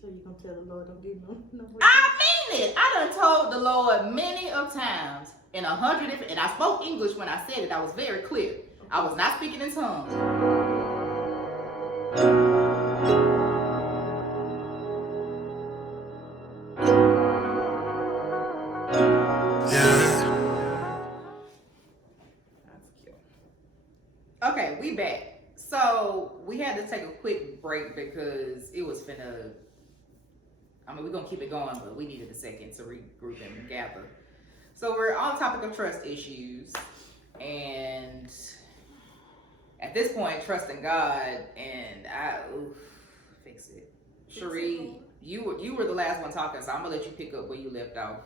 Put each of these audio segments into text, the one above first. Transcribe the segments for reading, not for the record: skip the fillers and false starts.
So you gonna tell the Lord don't give no I mean it. I done told the Lord many of times in 100 different, and I spoke English when I said it. I was very clear. I was not speaking in tongues. That's cute. Okay, we back. So we had to take a quick break because it was finna. I mean, we're gonna keep it going, but we needed a second to regroup and gather. So we're on the topic of trust issues, and at this point, trusting God, and fix it. Sheryll, you were the last one talking, so I'm gonna let you pick up where you left off,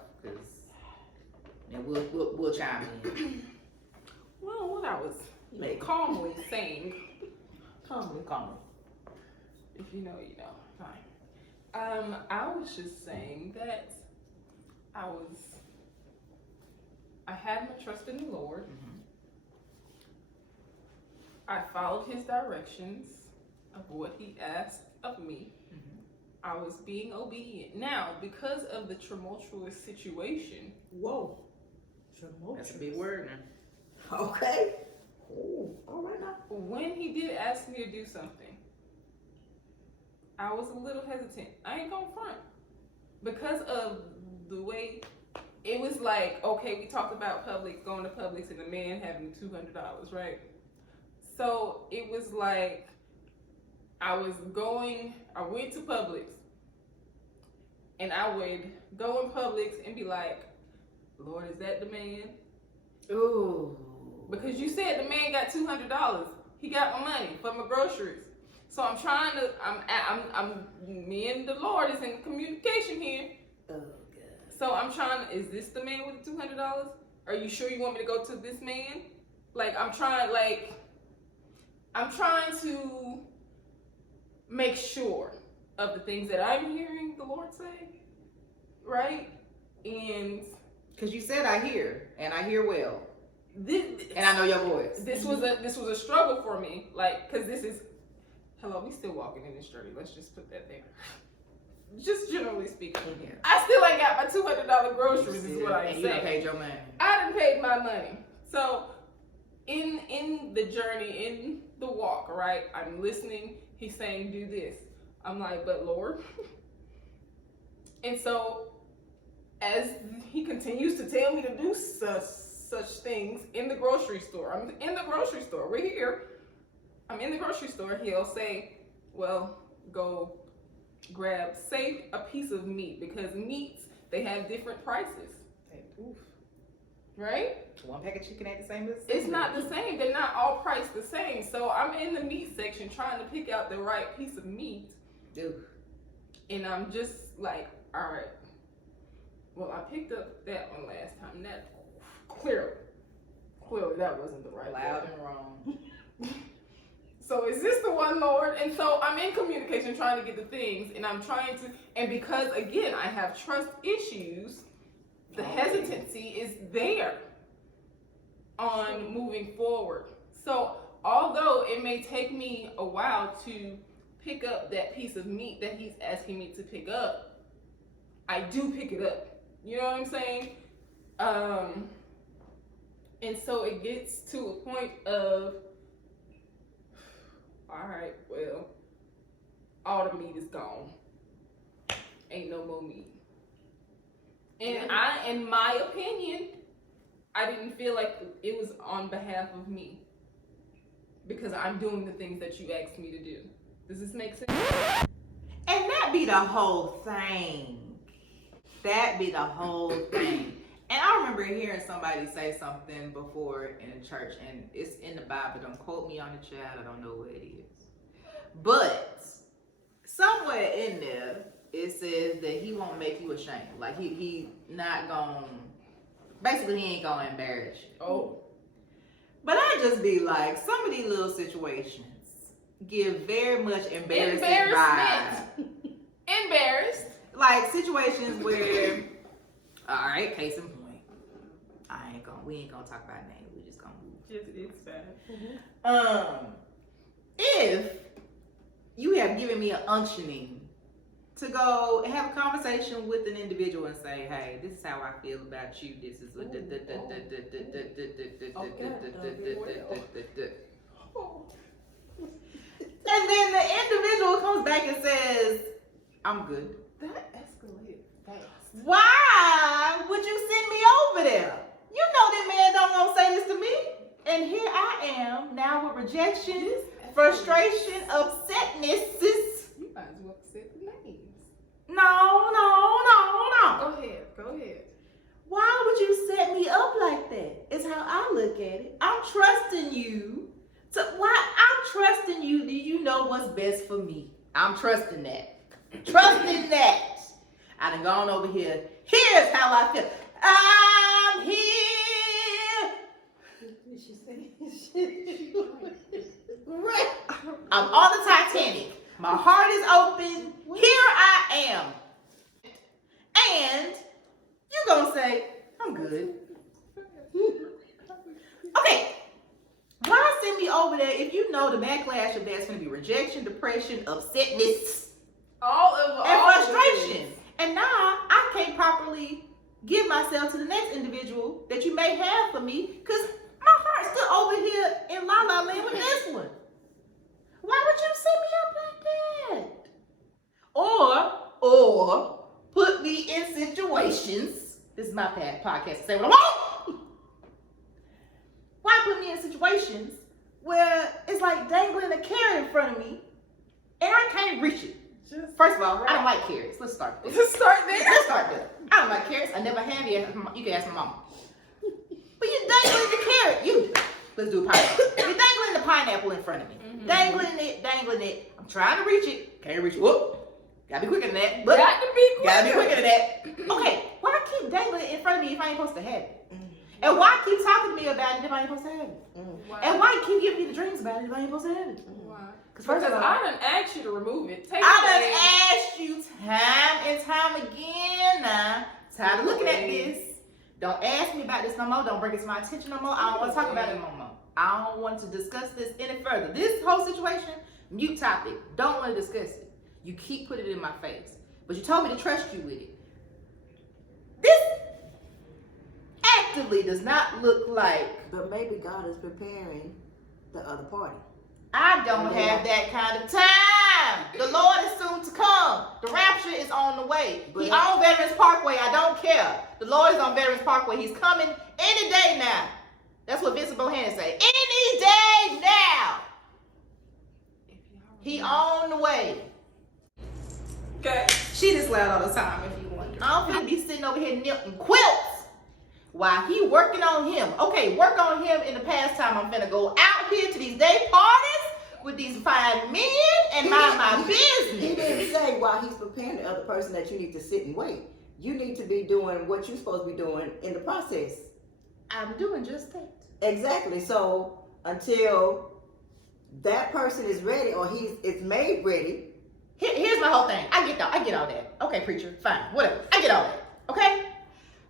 and we'll chime in. Well, what I was calmly saying, Calmly. if you know, you know. Fine. I was just saying that I had my trust in the Lord. Mm-hmm. I followed his directions of what he asked of me. Mm-hmm. I was being obedient. Now, because of the tumultuous situation. Whoa. That's a big word now. Okay. Oh, all right now. When he did ask me to do something, I was a little hesitant. I ain't gonna front. Because of the way it was like, okay, we talked about Publix, going to Publix, and the man having $200, right? So it was like, I went to Publix, and I would go in Publix and be like, Lord, is that the man? Ooh. Because you said the man got $200. He got my money for my groceries. So I'm trying to, me and the Lord is in communication here. Oh, God. So I'm trying, is this the man with the $200? Are you sure you want me to go to this man? Like, I'm trying to make sure of the things that I'm hearing the Lord say, right? And because you said I hear, and I hear well, and I know your voice. This was a struggle for me, like, because this is, hello, we still walking in this journey. Let's just put that there. Just generally speaking, Yeah. I still ain't got my $200 groceries. Is what I and say. you done paid your money. I done paid my money. So in the journey, in the walk, right? I'm listening. He's saying, do this. I'm like, but Lord. And so as he continues to tell me to do such things in the grocery store, I'm in the grocery store. We're here. I'm in the grocery store. He'll say, well, go grab, say, a piece of meat, because meats, they have different prices. Oof. Right? One pack of chicken ain't the same as It's not the same. They're not all priced the same. So I'm in the meat section trying to pick out the right piece of meat. Dude. And I'm just like, all right. Well, I picked up that one last time. That clearly that wasn't the right Loud one. and wrong. So is this the one, Lord? And so I'm in communication trying to get the things, and I'm trying to, and because again, I have trust issues, the hesitancy is there on moving forward. So although it may take me a while to pick up that piece of meat that he's asking me to pick up, I do pick it up. You know what I'm saying? And so it gets to a point of, all right, well, all the meat is gone. Ain't no more meat. And in my opinion, I didn't feel like it was on behalf of me, because I'm doing the things that you asked me to do. Does this make sense? And that be the whole thing. That be the whole thing. And I remember hearing somebody say something before in a church, and it's in the Bible. Don't quote me on it, child. I don't know what it is. But somewhere in there, it says that he won't make you ashamed. Like he not gonna, basically he ain't gonna embarrass you. Oh. But I just be like, some of these little situations give very much embarrassing vibes. Embarrassed. Like situations where, all right, case in point. We ain't gonna talk about names. We just gonna move. It's bad. If you have given me an unctioning to go and have a conversation with an individual and say, hey, this is how I feel about you. This is what. And then the individual comes back and says, I'm good. That escalated fast. Why would you send me over there? You know that man don't want to say this to me. And here I am now with rejection, frustration, upsetness. You might as well say the names. No. Go ahead. Why would you set me up like that? Is how I look at it. I'm trusting you. I'm trusting you that you know what's best for me. I'm trusting that. Trusting that. I done gone over here. Here's how I feel. I'm here. I'm on the Titanic. My heart is open. Here I am. And you're going to say, I'm good. Okay. Why send me over there if you know the backlash of that's going to be rejection, depression, upsetness, and frustration? And now I can't properly give myself to the next individual that you may have for me because my heart's still over here in La La Land with this one. Why would you set me up like that? Or put me in situations. This is my podcast to say what I want. Why put me in situations where it's like dangling a carrot in front of me and I can't reach it? First of all, I don't like carrots. Let's start there. Let's start there. I don't like carrots. I never have. You can ask my mama. But you're dangling the carrot. Let's do a pineapple. You're dangling the pineapple in front of me. Mm-hmm. Dangling it. I'm trying to reach it. Can't reach it. Whoop. Gotta be quicker than that. But gotta be quicker than that. Okay, why keep dangling it in front of me if I ain't supposed to have it? Mm-hmm. And why keep talking to me about it if I ain't supposed to have it? Mm-hmm. And why keep giving me the dreams about it if I ain't supposed to have it? Mm-hmm. Why? Because I done asked you to remove it. I done asked you time and time again now. Tired of looking at this. Don't ask me about this no more. Don't bring it to my attention no more. I don't want to talk about it no more. I don't want to discuss this any further. This whole situation, mute topic. Don't want to discuss it. You keep putting it in my face. But you told me to trust you with it. This actively does not look like. But maybe God is preparing the other party. I don't have that kind of time. The Lord is soon to come. The rapture is on the way. He on Veterans Parkway. I don't care. The Lord is on Veterans Parkway. He's coming any day now. That's what Vincent Bohannon say. Any day now. He on the way. Okay. She just loud all the time if you wonder. I'm gonna be sitting over here knitting quilts while he working on him. Okay, work on him in the pastime. I'm finna go out here to these day parties with these fine men and mind my business. He didn't say while he's preparing the other person that you need to sit and wait. You need to be doing what you're supposed to be doing in the process. I'm doing just that. Exactly. So until that person is ready or it's made ready. Here's my whole thing. I get all that. Okay, preacher, fine, whatever. I get all that. Okay?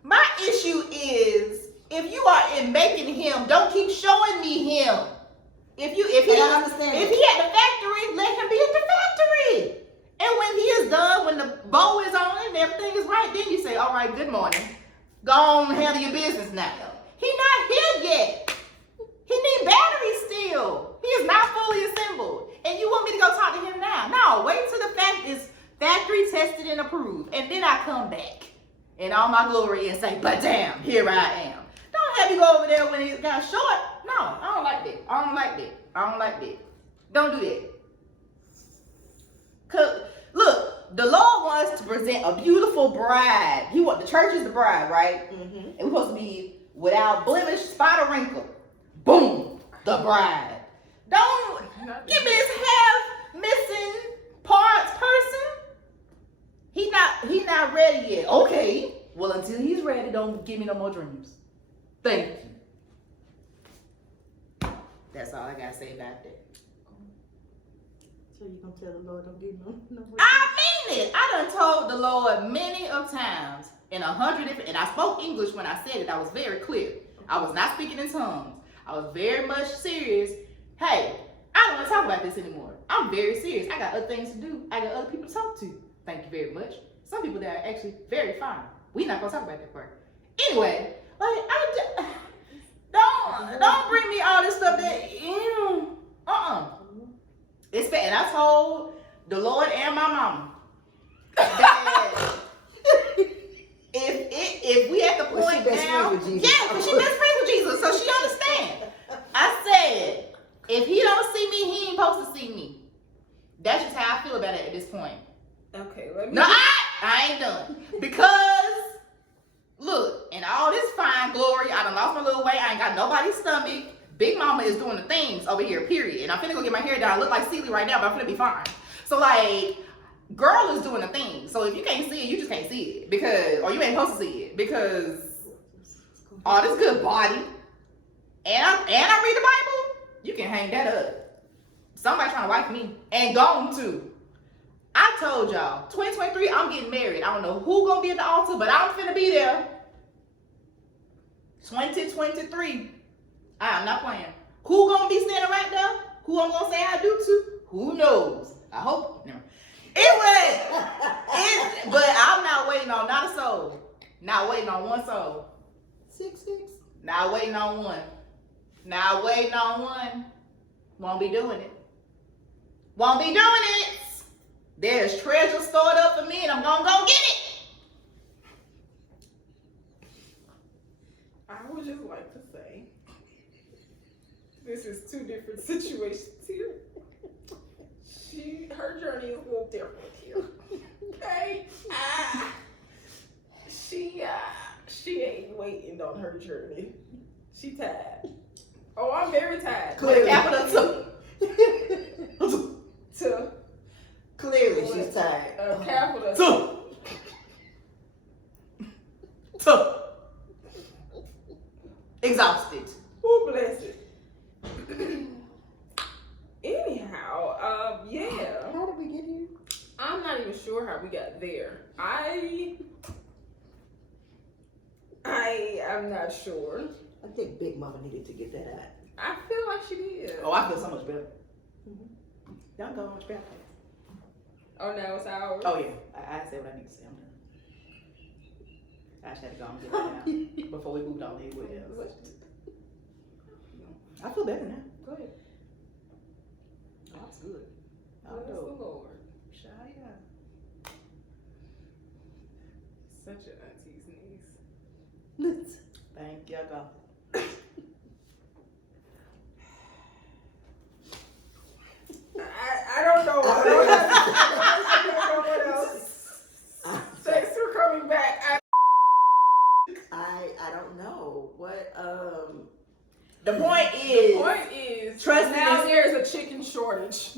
My issue is if you are in making him, don't keep showing me him. If he at the factory, let him be at the factory. And when he is done, when the bow is on and everything is right, then you say, all right, good morning. Go on and handle your business now. He's not here yet. He needs batteries still. He is not fully assembled. And you want me to go talk to him now? No, wait till the fact is factory tested and approved. And then I come back in all my glory and say, but damn, here I am. Don't have you go over there when he got short. No, I don't like that. I don't like that. Don't do that. Cause look, the Lord wants to present a beautiful bride. The church is the bride, right? Mm-hmm. And we're supposed to be without blemish, spot, or wrinkle. Boom, the bride. Don't give me this half missing parts person. He not ready yet. Okay. Well, until he's ready, don't give me no more dreams. Thank you. That's all I gotta say about that. So you gonna tell the Lord don't give no I mean it. I done told the Lord many of times in 100 different, and I spoke English when I said it. I was very clear. I was not speaking in tongues. I was very much serious. Hey, I don't want to talk about this anymore. I'm very serious. I got other things to do. I got other people to talk to. Thank you very much. Some people that are actually very fine. We not gonna talk about that part. Anyway, like don't bring me all this stuff that It's bad. And I told the Lord and my mama that if we at the point now, yeah, because she best friends with Jesus, so she understand. I said, if he don't see me, he ain't supposed to see me. That's just how I feel about it at this point. Okay, let me. No, I ain't done. Because, look, in all this fine glory, I done lost my little weight. I ain't got nobody's stomach. Big Mama is doing the things over here, period. And I'm finna go get my hair done. I look like Celie right now, but I'm finna be fine. So, like, girl is doing the thing. So if you can't see it, you just can't see it. Because, or you ain't supposed to see it. Because all this good body, and I read the Bible, you can hang that up. Somebody trying to wife me, and gone too. I told y'all, 2023, I'm getting married. I don't know who gonna be at the altar, but I'm finna be there. 2023, I am not playing. Who gonna be standing right there? Who I'm gonna say I do to? Who knows? I hope. Never. Anyway, but I'm not waiting on not a soul. Not waiting on one soul. 6. Not waiting on one. Not waiting on one. Won't be doing it. Won't be doing it. There's treasure stored up for me, and I'm gonna go get it. I would just like to say, this is two different situations here. Her journey is a little different here. Okay? She ain't waiting on her journey. She tired. Oh, I'm very tired. Clearly. Capital To Clearly, she's tired. Capital. Exhausted. Oh, bless it. Anyhow, yeah. How did we get here? I'm not even sure how we got there. I'm not sure. I think Big Mama needed to get that out. I feel like she did. Oh, I feel so much better. Y'all go much better. Oh, now it's ours. Oh yeah, I said what I need to say. I'm done. I just had to go and get that out before we moved on anywhere else. I feel better now. Go ahead. Oh, that's good. Bless the Lord. Shia. Such an auntie's niece. Thank you, God. I don't know. I don't know what else. Thanks for coming back. I don't know what The point is. The point is, trust now me, there's a chicken shortage.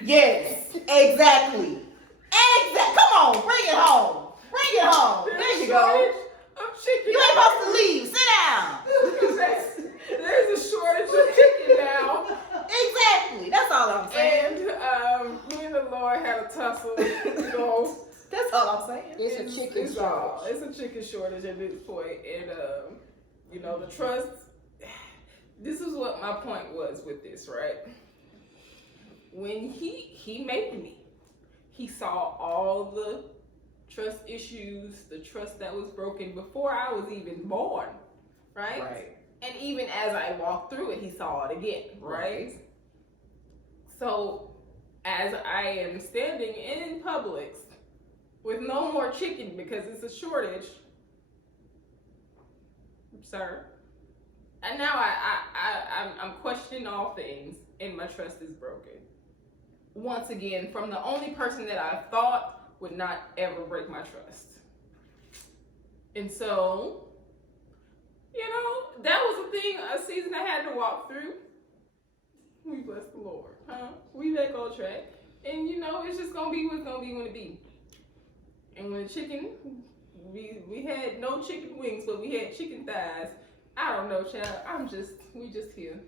Yes, exactly. Come on, bring it home. Bring it home. There's There a you go. shortage of chicken. You ain't supposed to leave. Sit down. There's a shortage of chicken now. Exactly. That's all I'm saying. And me and the Lord had a tussle. So That's all I'm saying. it's a chicken shortage. it's a chicken shortage at this point. And you know, the trust. This is what my point was with this, right? When he made me, he saw all the trust issues, the trust that was broken before I was even born, right? Right. And even as I walked through it, he saw it again, right? So as I am standing in Publix with no more chicken because it's a shortage, sir. And now I'm questioning all things, and my trust is broken. Once again, from the only person that I thought would not ever break my trust. And so, you know, that was a season I had to walk through. We bless the Lord, huh? We back on track. And you know, it's just gonna be what's gonna be when it be. And when the chicken, we had no chicken wings, but we had chicken thighs. I don't know, child. We just here.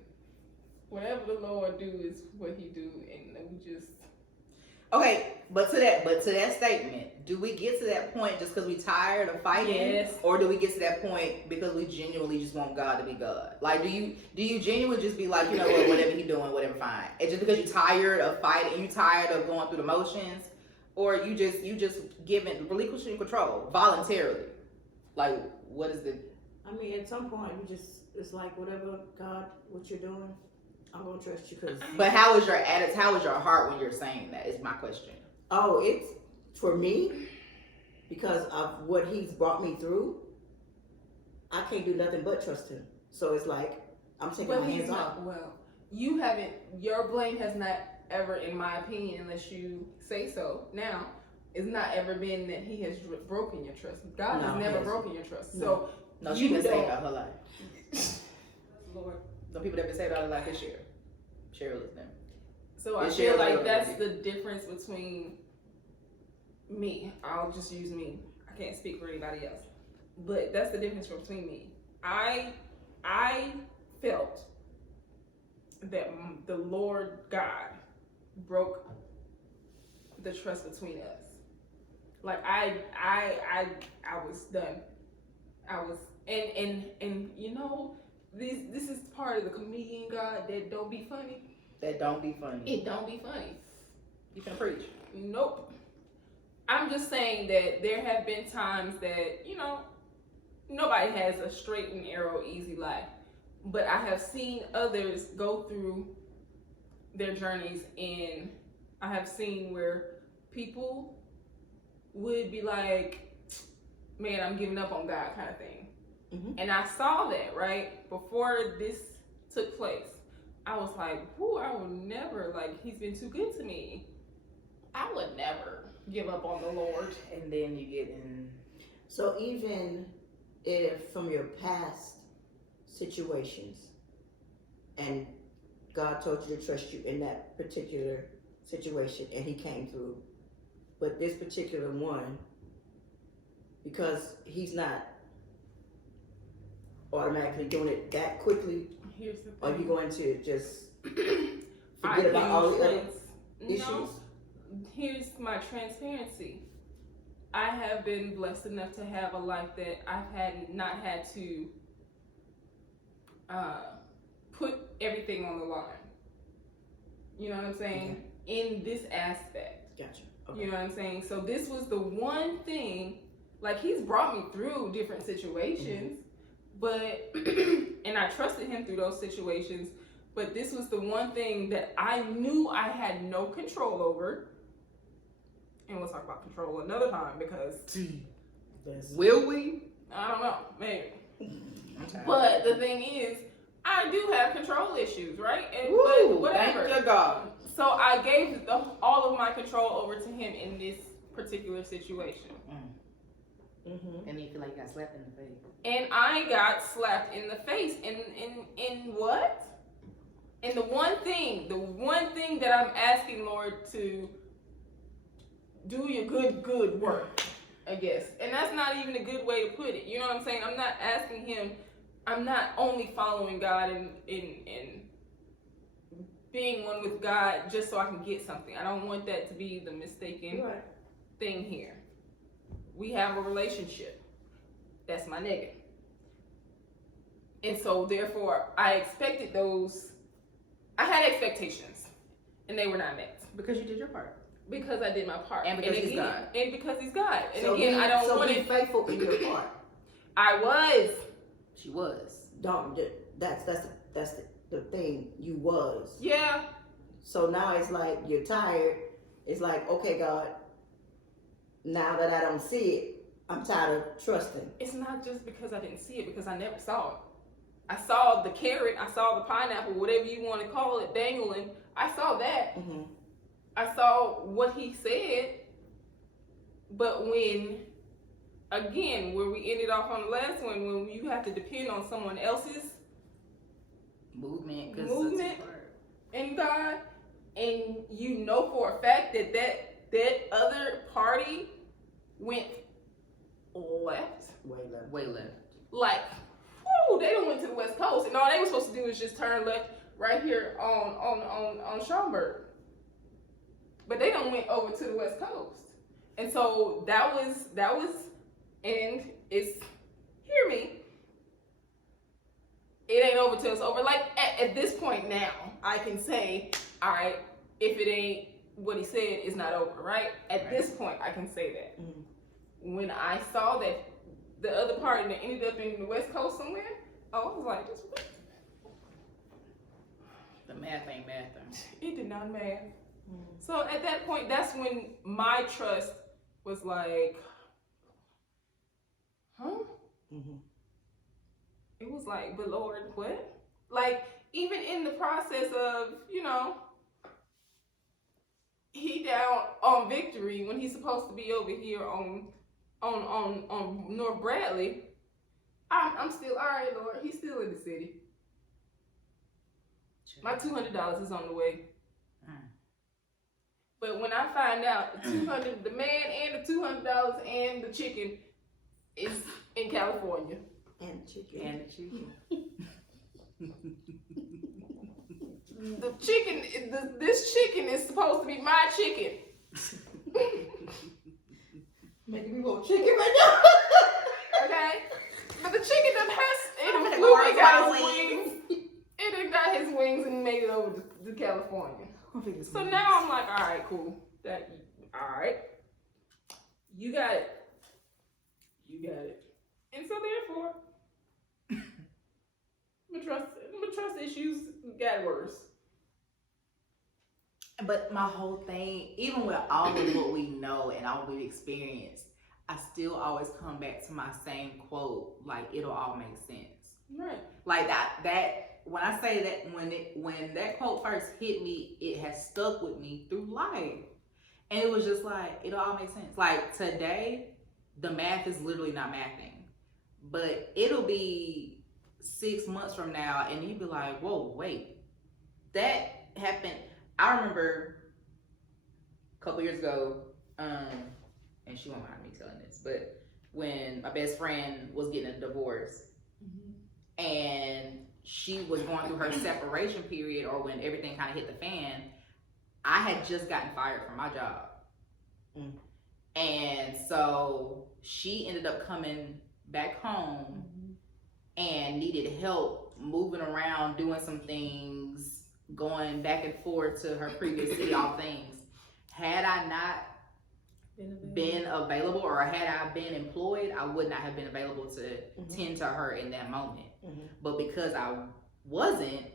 Whatever the Lord do is what he do, and Okay, but to that statement, do we get to that point just because we tired of fighting, Yes. or do we get to that point because we genuinely just want God to be God? Like, do you genuinely just be like, you know what, whatever he doing, whatever, fine? It's just because you're tired of fighting, you tired of going through the motions, or you just relinquishing control voluntarily? Like, what is the? I mean, at some point, it's like, whatever, God, what you're doing, I'm gonna trust you. But how is your attitude? How is your heart when you're saying that? Is my question. Oh, it's for me because of what he's brought me through. I can't do nothing but trust him. So it's like I'm taking my hands off. Well, you haven't. Your blame has not ever, in my opinion, unless you say so now, it's not ever been that he has broken your trust. God has never broken your trust. So no, she's been saved all her life. Lord. The people that been saved all their life is Sheryll is them. So I feel like that's the difference between me. I'll just use me. I can't speak for anybody else. But that's the difference between me. I felt that the Lord God broke the trust between us. Like I was done. I was and you know, this is part of the comedian God that don't be funny. That don't be funny. It don't be funny. You can preach. Nope. I'm just saying that there have been times that, you know, nobody has a straight and narrow, easy life. But I have seen others go through their journeys, and I have seen where people would be like, man, I'm giving up on God kind of thing. Mm-hmm. And I saw that, right? Before this took place. I was like, whoo, I would never, like, he's been too good to me. I would never give up on the Lord. And then you get in. So even if from your past situations and God told you to trust you in that particular situation and he came through, but this particular one, because he's not automatically doing it that quickly, here's the thing. are you going to just forget about all the other issues? No, here's my transparency. I have been blessed enough to have a life that I've not had to put everything on the line. You know what I'm saying? Okay. In this aspect. Gotcha. Okay. You know what I'm saying? So this was the one thing, like he's brought me through different situations, but, and I trusted him through those situations, but this was the one thing that I knew I had no control over. And we'll talk about control another time because... Will we? I don't know, maybe. But the thing is, I do have control issues, right? And but whatever. Thank you, God. So I gave all of my control over to him in this particular situation. Mm-hmm. And you feel like you got slapped in the face. And I got slapped in the face. In what? And the one thing that I'm asking Lord to do your good work, I guess. And that's not even a good way to put it. You know what I'm saying? I'm not asking him, I'm not only following God and being one with God just so I can get something. I don't want that to be the mistaken thing here. We have a relationship. That's my nigga. And so therefore I expected I had expectations and they were not met. Because you did your part. Because I did my part. And because he's God. And because he's God. And so again, I don't want to be faithful in your part. I was. She was. That's the thing. You was. Yeah. So now it's like you're tired. It's like, okay, God, now that I don't see it, I'm tired of trusting. It's not just because I didn't see it, because I never saw it. I saw the carrot, I saw the pineapple, whatever you want to call it, dangling. I saw that. Mm-hmm. I saw what he said. But when, again, where we ended off on the last one, when you have to depend on someone else's movement in God, and you know for a fact that other party went left. Way left. Like, whoo, they done went to the West Coast, and all they were supposed to do is just turn left right here on Schaumburg. but they done went over to the West Coast, and so that was, and it's, hear me, it ain't over till it's over. Like at this point now, I can say, all right, if it ain't what he said, it's not over, right? At this point, I can say that. Mm-hmm. When I saw that the other party that ended up in the West Coast somewhere, I was like, this, The math ain't mathing. it did not matter. Mm-hmm. So at that point, that's when my trust was like, huh? Mm-hmm. It was like, but Lord, what? Like, even in the process of, you know, he down on Victory when he's supposed to be over here on North Bradley, I'm still, all right, Lord, he's still in the city. My $200 is on the way. But when I find out the $200, the man and the $200 and the chicken is in California. And chicken. And the chicken. The chicken, this chicken is supposed to be my chicken. Making me want chicken right now. Okay? But the chicken done I'm it gonna flew, go it right got for his wings. It done got his wings and made it over to California. So now I'm like, all right, cool. All right. You got it. You got it. And so therefore, my trust issues got worse. But my whole thing, even with all of what we know and all we've experienced, I still always come back to my same quote, like, it'll all make sense. Right. Like that when I say that, when that quote first hit me, it has stuck with me through life. And it was just like, it'll all make sense. Like today, the math is literally not mathing. But it'll be 6 months from now and you'll be like, whoa, wait. That happened. I remember a couple years ago, and she won't mind me telling this, but when my best friend was getting a divorce, and she was going through her separation period, or when everything kind of hit the fan, I had just gotten fired from my job. And so she ended up coming back home and needed help moving around, doing some things, going back and forth to her previous city, all things. Had I not been available, or had I been employed, I would not have been available to tend to her in that moment. But because I wasn't,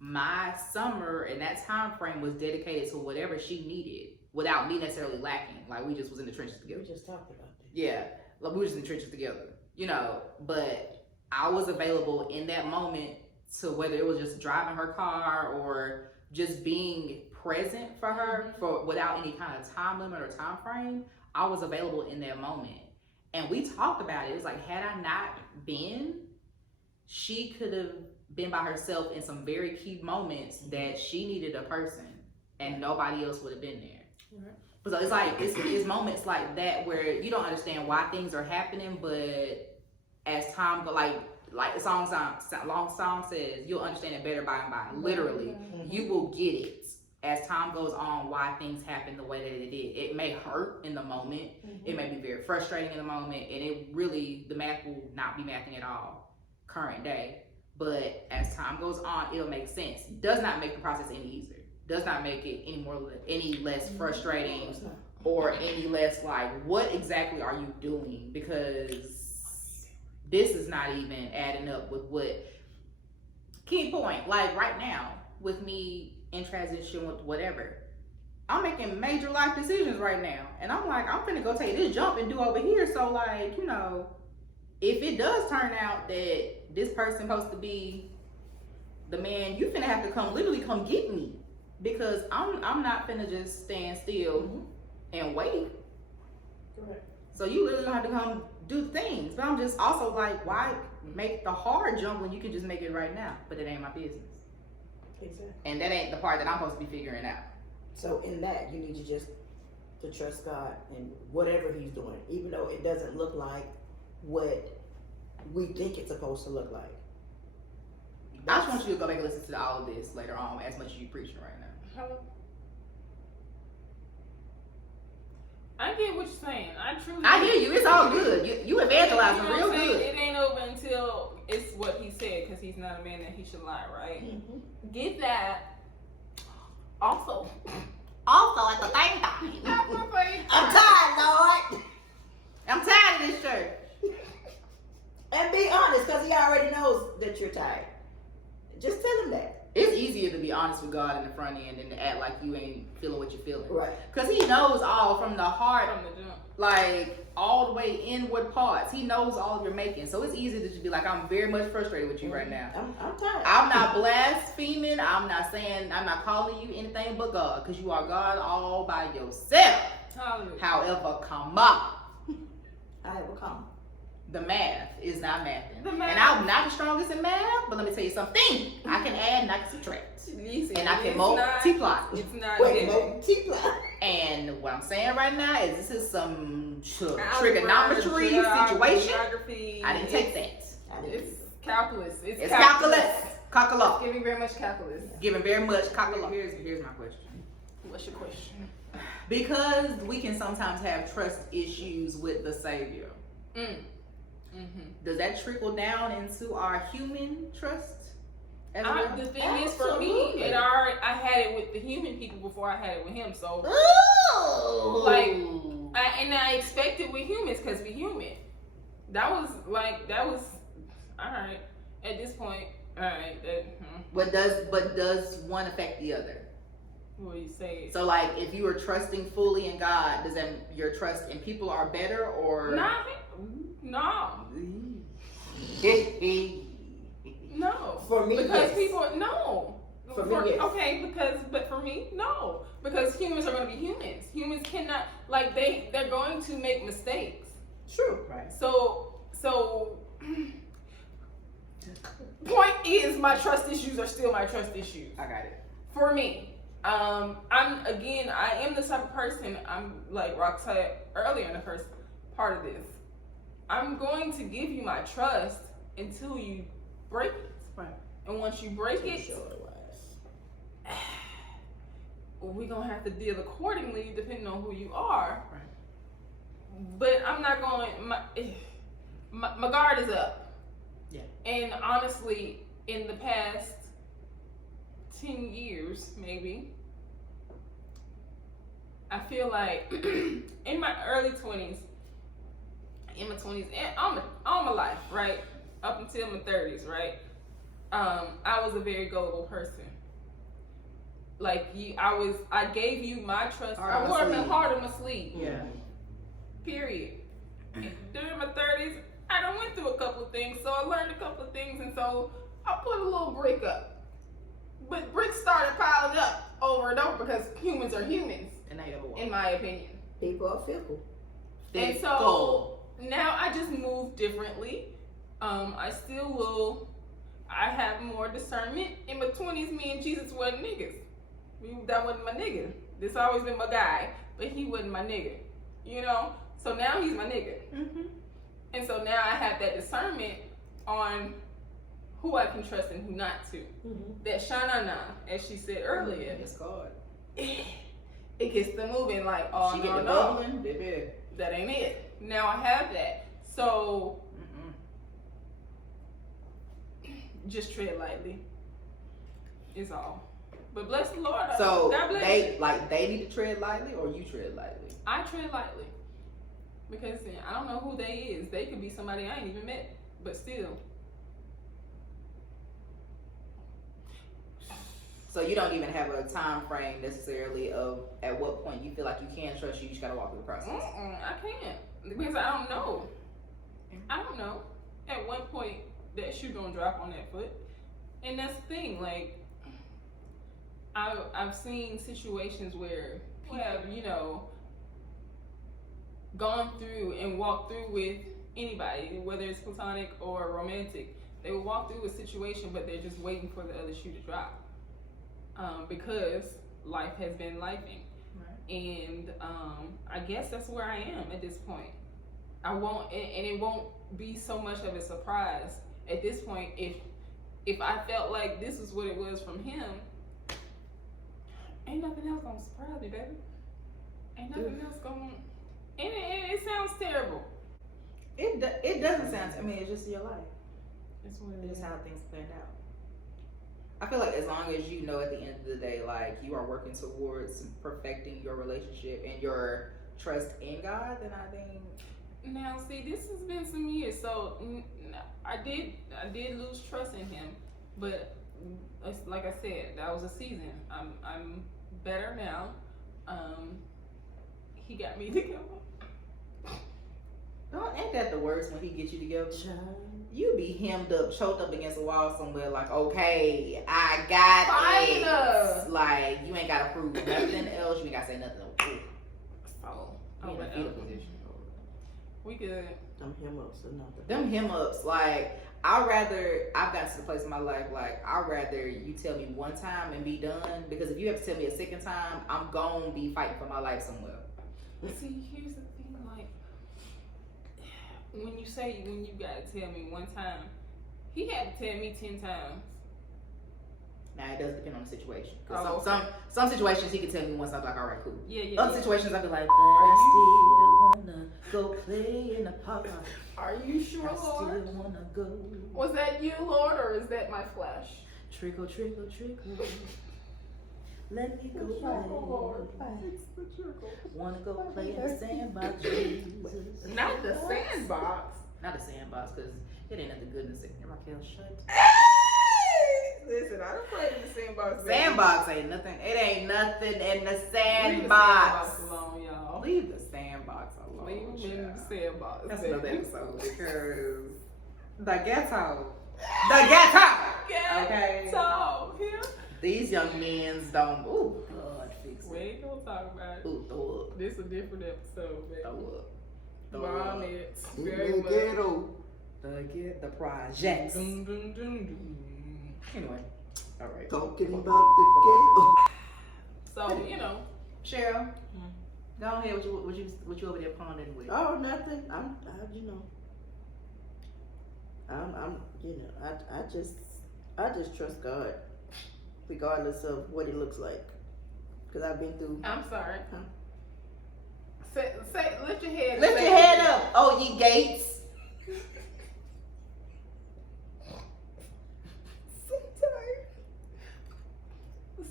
my summer and that time frame was dedicated to whatever she needed without me necessarily lacking. Like, we just was in the trenches together. We just talked about that. Yeah, like we were just in the trenches together, you know. But I was available in that moment, to whether it was just driving her car or just being present for her for without any kind of time limit or time frame. I was available in that moment. And we talked about it. It was like, had I not been, she could have been by herself in some very key moments that she needed a person and nobody else would have been there. So it's like, it's moments like that where you don't understand why things are happening, but as time goes, like the long song says, you'll understand it better by and by. Literally, you will get it as time goes on why things happen the way that it did. It may hurt in the moment. It may be very frustrating in the moment, and it really, the math will not be mathing at all current day. But as time goes on, it'll make sense. Does not make the process any easier. Does not make it any less frustrating, or any less like, what exactly are you doing? Because this is not even adding up with what, key point, like right now, with me in transition with whatever, I'm making major life decisions right now. And I'm like, I'm finna go take this jump and do over here. So like, you know, if it does turn out that this person supposed to be the man, you finna have to literally come get me. Because I'm not finna just stand still and wait. Correct. So you literally gonna have to come do things. But I'm just also like, why make the hard jump when you can just make it right now? But it ain't my business. Exactly. And that ain't the part that I'm supposed to be figuring out. So in that, you need to trust God and whatever He's doing, even though it doesn't look like what we think it's supposed to look like. I just want you to go back and listen to all of this later on, as much as you're preaching right now. I get what you're saying. I truly. I hear you. It's all good. You evangelizing You know real what I'm saying? good. It ain't over until it's what he said, because he's not a man that he should lie, right? Mm-hmm. Get that. Also, Also, at the same time, I'm tired, Lord. I'm tired of this church. And be honest, because he already knows that you're tired. Just tell him that. It's easier to be honest with God in the front end than to act like you ain't feeling what you're feeling. Right. Because he knows all from the heart, from the jump. like all the way inward parts. He knows all you're making. So it's easy to just be like, I'm very much frustrated with you right now. I'm tired. I'm not blaspheming. I'm not calling you anything but God. Because you are God all by yourself. Hallelujah. However, come on. I will come. The math is not mathing. The math. And I'm not the strongest in math, but let me tell you something. I can add and I can subtract. Listen, And I can it's multiply. It's not Wait, giving. multiply. And what I'm saying right now is this is some Algebra, trigonometry situation. Geography. I didn't take that. It's calculus. It's calculus. It's Calculus. giving very much calculus. Giving very much calculus. Here's my question. What's your question? Because we can sometimes have trust issues with the Savior. Does that trickle down into our human trust? As well? The thing is, for me, I had it with the human people before I had it with him. So, Ooh. I expect it with humans because we human. That was all right. At this point, all right. But does one affect the other? What do you say? So like, if you are trusting fully in God, does that your trust in people are better or? No. No. For me, because yes. people no. For me, yes. Okay, but for me, no. Because humans are going to be humans. Humans cannot they're going to make mistakes. True. Right. So point is, my trust issues are still my trust issues. I got it. For me. I am the type of person, I'm like Rock said earlier in the first part of this. I'm going to give you my trust until you break it. Right. And once you break it, we're going to have to deal accordingly depending on who you are. Right. But I'm not going, my guard is up. Yeah. And honestly, in the past 10 years, maybe, I feel like in my early 20s, and all my life, right, up until my 30s, right, I was a very gullible person. Like I gave you my trust. I wore my heart on my sleeve. Yeah. Period. And during my 30s, I done went through a couple of things, so I learned a couple of things, and so I put a little brick up. But bricks started piling up over and over because humans are humans, And now you have a wall. in my opinion. People are fickle. And so now I just move differently. I still will. I have more discernment. In my 20s, me and Jesus wasn't niggas. That wasn't my nigga. This always been my guy, but he wasn't my nigga. You know? So now he's my nigga. Mm-hmm. And so now I have that discernment on who I can trust and who not to. Mm-hmm. That shanana, as she said earlier, It's God. it gets to moving like, oh She no, get the no, bubbling, baby. that ain't it. Now I have that. So just tread lightly. Is all. But bless the Lord. So God bless they you. they need to tread lightly, or you tread lightly. I tread lightly. Because I don't know who they is. They could be somebody I ain't even met. But still. So you don't even have a time frame necessarily of at what point you feel like you can trust you. You just gotta walk through the process. I can't. Because I don't know. I don't know at what point that shoe gonna drop on that foot. And that's the thing, like I've seen situations where people have, gone through and walked through with anybody, whether it's platonic or romantic. They will walk through a situation, but they're just waiting for the other shoe to drop. Because life has been lifing. Right. And I guess that's where I am at this point. I won't, and it won't be so much of a surprise at this point if I felt like this is what it was from him. Ain't nothing else gonna surprise me, baby. Ain't nothing else gonna. It doesn't sound. I mean, it's just your life. It's what it It's is. how things planned out. I feel like as long as you know at the end of the day, like you are working towards perfecting your relationship and your trust in God, then I think Now, see, this has been some years, so I did lose trust in him, but it's like I said, that was a season. I'm better now. He got me together. ain't that the worst when he gets you together? Child. You be hemmed up, choked up against a wall somewhere, like, okay, I got Fine. it. Like, you ain't gotta prove nothing else. You ain't gotta say nothing else. Oh, You in a fetal position. we good. Them him ups or nothing. Them hem ups, like, I've gotten to the place in my life, like, I'd rather you tell me one time and be done, because if you have to tell me a second time, I'm gonna be fighting for my life somewhere. See, here's the thing, like, when you gotta tell me one time, he had to tell me 10 times. Now, it does depend on the situation. Oh, Cause some situations he can tell me once, I'm like, all right, cool. Yeah. Other situations, I'll be like, but I still wanna go play in the park. Are you sure, I still Lord? wanna go. Was that you, Lord, or is that my flesh? Trickle, trickle, trickle. Let me go play. It's the trickle. Wanna go play in the sandbox, Jesus. Not the sandbox. Not the sandbox, cause it ain't nothing good in the sandbox. Racquel, shut. Listen, I don't play in the sandbox. baby. Sandbox ain't nothing. It ain't nothing in the Leave the sandbox. sandbox alone, y'all. Leave the sandbox alone. Leave them in the child. sandbox. That's baby. another episode because the ghetto. The ghetto! Okay. So, here. These young men's don't. Ooh, God, fix We it. ain't gonna talk about it. Ooh, throw up. This a different episode, baby. Throw up. Throw Mom, up. it's very much. The projects. Dun, dun, dun, dun. Anyway, all right. Talking about the ghetto. So, you know. Sheryl, go ahead. What you over there pondering with? Oh, nothing. I'm I just trust God, regardless of what it looks like. Cause I've been through. I'm sorry. Huh? Say, lift your head. Lift your head up, oh ye gates.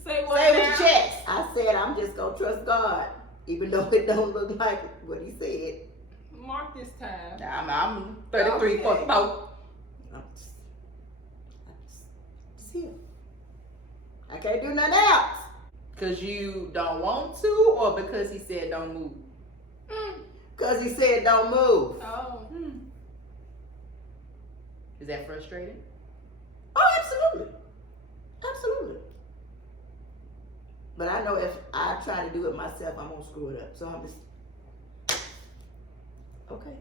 Say what Say it with now? your chest. I said I'm just gonna trust God, even though it don't look like what He said. Mark this time. I'm 33, Okay. 44. I'm just here. I can't do nothing else. Because you don't want to, or because he said don't move? Cause He said don't move. Oh. Is that frustrating? Oh, absolutely, absolutely. But I know if I try to do it myself, I'm gonna screw it up. So I'm just okay.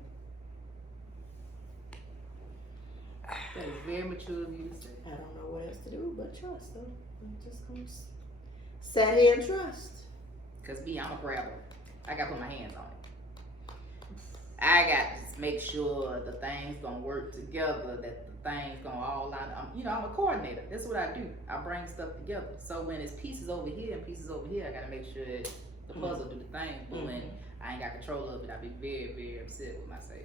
That is very mature of you to say. I don't know what else to do but trust. So I'm just gonna sit here and trust. Because I'm a grabber. I got to put my hands on it. I got to just make sure the things gonna work together, that the things gonna all line up. I'm a coordinator. That's what I do. I bring stuff together. So when it's pieces over here and pieces over here, I gotta make sure that the puzzle do the thing. But when I ain't got control of it, I be very, very upset with my Savior.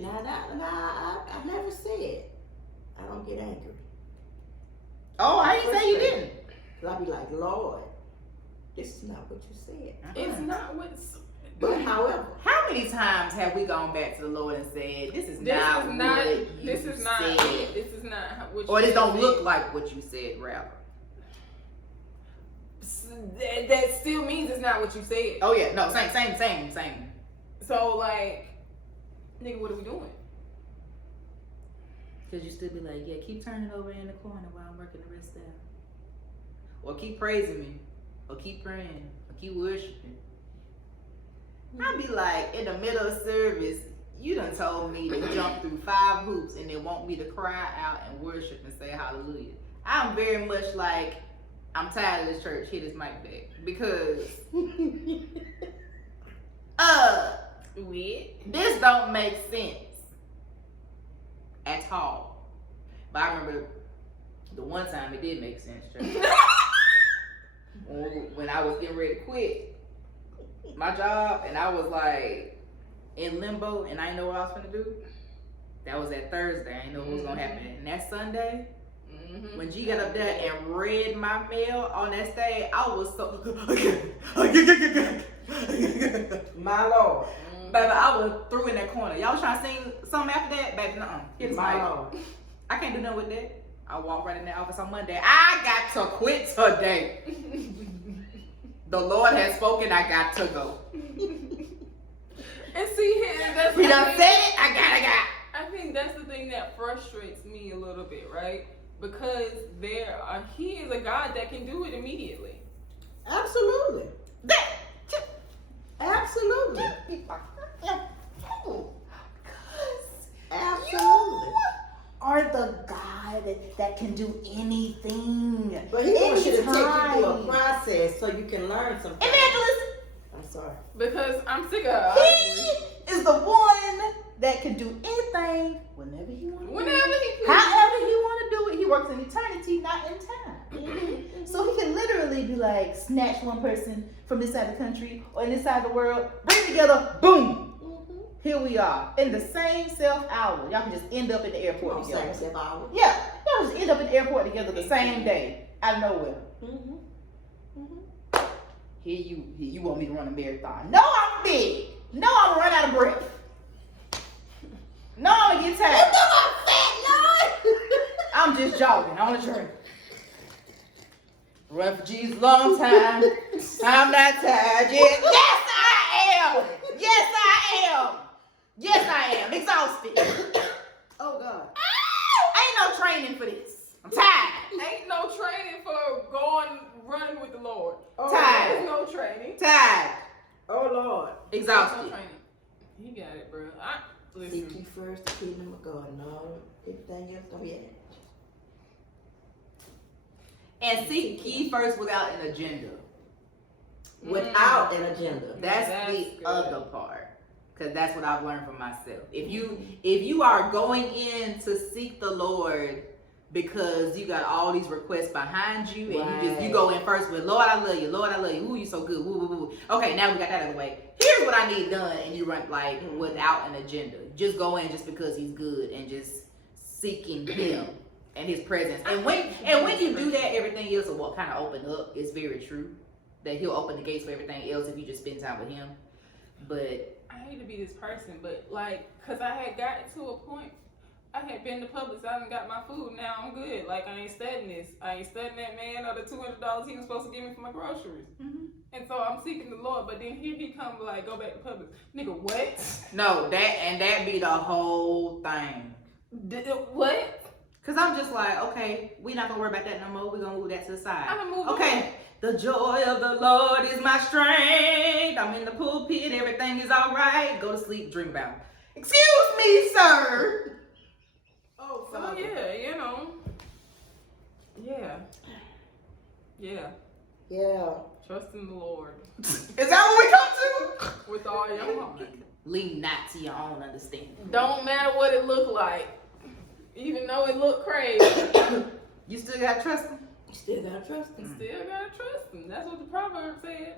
I never said I don't get angry. Oh, I didn't say you didn't. Cause I be like, Lord, this is not what you said. It's not what's. But however, How many times have we gone back to the Lord and said, this is not what you This is not. said. This is not what. Or you this don't said. look like what you said, rather. That still means it's not what you said. Oh yeah, no, same. So like, nigga, what are we doing? Because you still be like, yeah, keep turning over in the corner while I'm working the rest out. Or keep praising me. Or keep praying. Or keep worshiping. I'd be like, in the middle of service, you done told me to jump through 5 hoops and then want me to cry out and worship and say hallelujah. I'm very much like, I'm tired of this church. Hit this mic back. Because, this don't make sense at all. But I remember the one time it did make sense, church. When I was getting ready to quit my job, and I was like, in limbo and I didn't know what I was gonna do. That was that Thursday. I didn't know what was gonna happen. And that Sunday, when G got up there and read my mail on that stage, I was so My Lord. baby, I was through in that corner. Y'all was trying to sing something after that? Baby, nuh-uh. It's My like, Lord. I can't do nothing with that. I walked right in the office on Monday. I got to quit today. The Lord has spoken, I got to go. And see, that's He done said it, I got. I think that's the thing that frustrates me a little bit, right? Because he is a God that can do it immediately. Absolutely. Absolutely. Absolutely. Are the God that can do anything. But he wants you to take you through a Anytime. process so you can learn something. Evangelist, I'm sorry. Because I'm sick of he honestly. is the one that can do anything whenever he wants to do Whenever it. he pleases. However he want to do it. He works in eternity, not in time. So he can literally be like, snatch one person from this side of the country or in this side of the world, bring it together, boom. Here we are in the same self hour. Y'all can just end up in the airport together. Same hour. Yeah, y'all just end up in the airport together the same day, out of nowhere. Here you want me to run a marathon? No, I'm big. No, I'm gonna run out of breath. No, I'm gonna get tired. I'm just jogging on the trail. Run for Jesus long time. I'm not tired yet. Yes, I am. Yes, I am. Yes, I am. Exhausted. Oh God. Ain't no training for this. I'm tired. Ain't no training for running with the Lord. Oh, Tired. There's no training. Tired. Oh Lord. There's Exhausted. no training. He got it, bro. Seek Listen. ye first the kingdom of God and all everything else gonna be added. And seek ye first without an agenda. Without an agenda. That's That's the good. other part. Because that's what I've learned from myself. If you are going in to seek the Lord because you got all these requests behind you and you go in first with Lord, I love you, Lord, I love you, ooh, you so good, woo, woo, woo. Okay, now we got that out of the way. Here's what I need done, and you run like without an agenda. Just go in just because he's good and just seeking him and his presence. And when you do that, everything else will kind of open up. It's very true that he'll open the gates for everything else if you just spend time with him. But I hate to be this person, but like, cause I had gotten to a point, I had been to Publix, I done got my food, now I'm good. Like, I ain't studying this. I ain't studying that man or the $200 he was supposed to give me for my groceries. And so I'm seeking the Lord, but then here he come like, go back to Publix. Nigga, what? no, that be the whole thing. What? Cause I'm just like, okay, we not gonna worry about that no more. We gonna move that to the side. I done moved Okay, the joy of the Lord is my strength. I'm in the pulpit, everything is all right. Go to sleep, dream about it. Excuse me, sir. Oh So Father. yeah, you know. Yeah. Yeah. Yeah. Trust in the Lord Is that what we come to? with all your heart. Lean not to your own understanding. Don't matter what it look like. Even though it look crazy, You still gotta trust him. You still gotta trust him. still gotta trust him. That's what the proverb said.